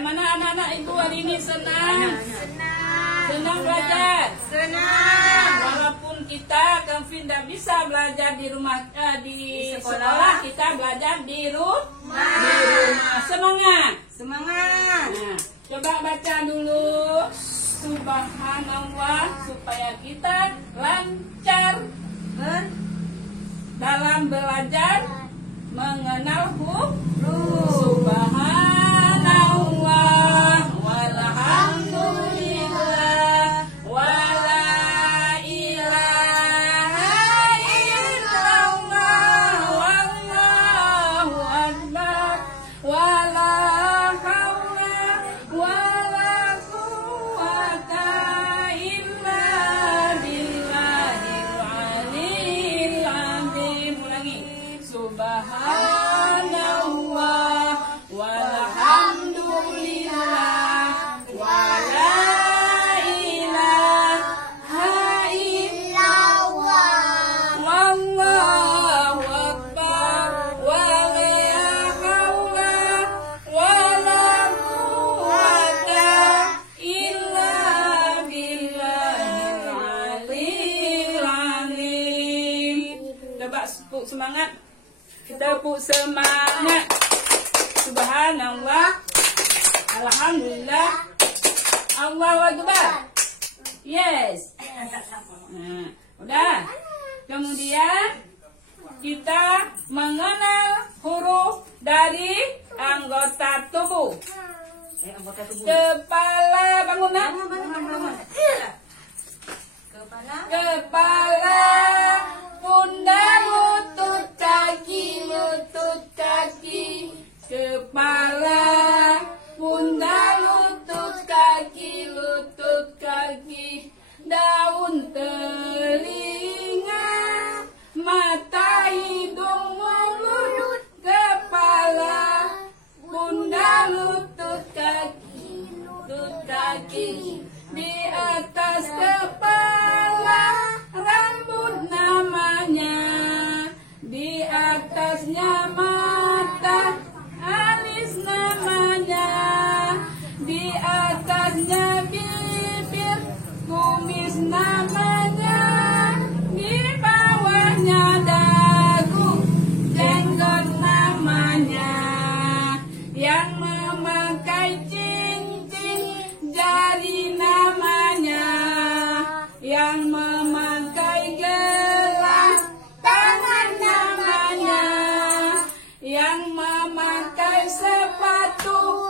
Bagaimana anak-anak ibu hari ini senang? Senang belajar? Senang. Walaupun kita Kevin tidak bisa belajar di rumah, di sekolah, kita belajar di rumah. Semangat. Nah, coba baca dulu Subhanallah supaya kita lancar dalam belajar mengenal Subhanallah walhamdulillah wala ilaha illallah wallahu akbar wala haula wala quwwata illa billahil aliyil azim. Ulangi. Subhanallah walhamdulillah wala ilaha illallah wallahu akbar wala haula wala quwwata illa billahil aliyil azim. Coba semangat. Tepuk semangat. Subhanallah, alhamdulillah, Allahu akbar. Yes. Nah, udah. Kemudian kita mengenal huruf dari anggota tubuh. Kepala, bangun. Kepala, pundak, lutut, kaki. Kepala, pundak, lutut, kaki. Daun, telinga, mata, hidung, mulut. Kepala, pundak, lutut, kaki. Di atas kepala, rambut namanya. Di atasnya mata, alis namanya. Di atasnya bibir, kumis namanya. Di bawahnya dagu, jenggot namanya. Yang memakai cincin, jari namanya. Yang memakai gelang, tangan namanya. Yang memakai sepatu,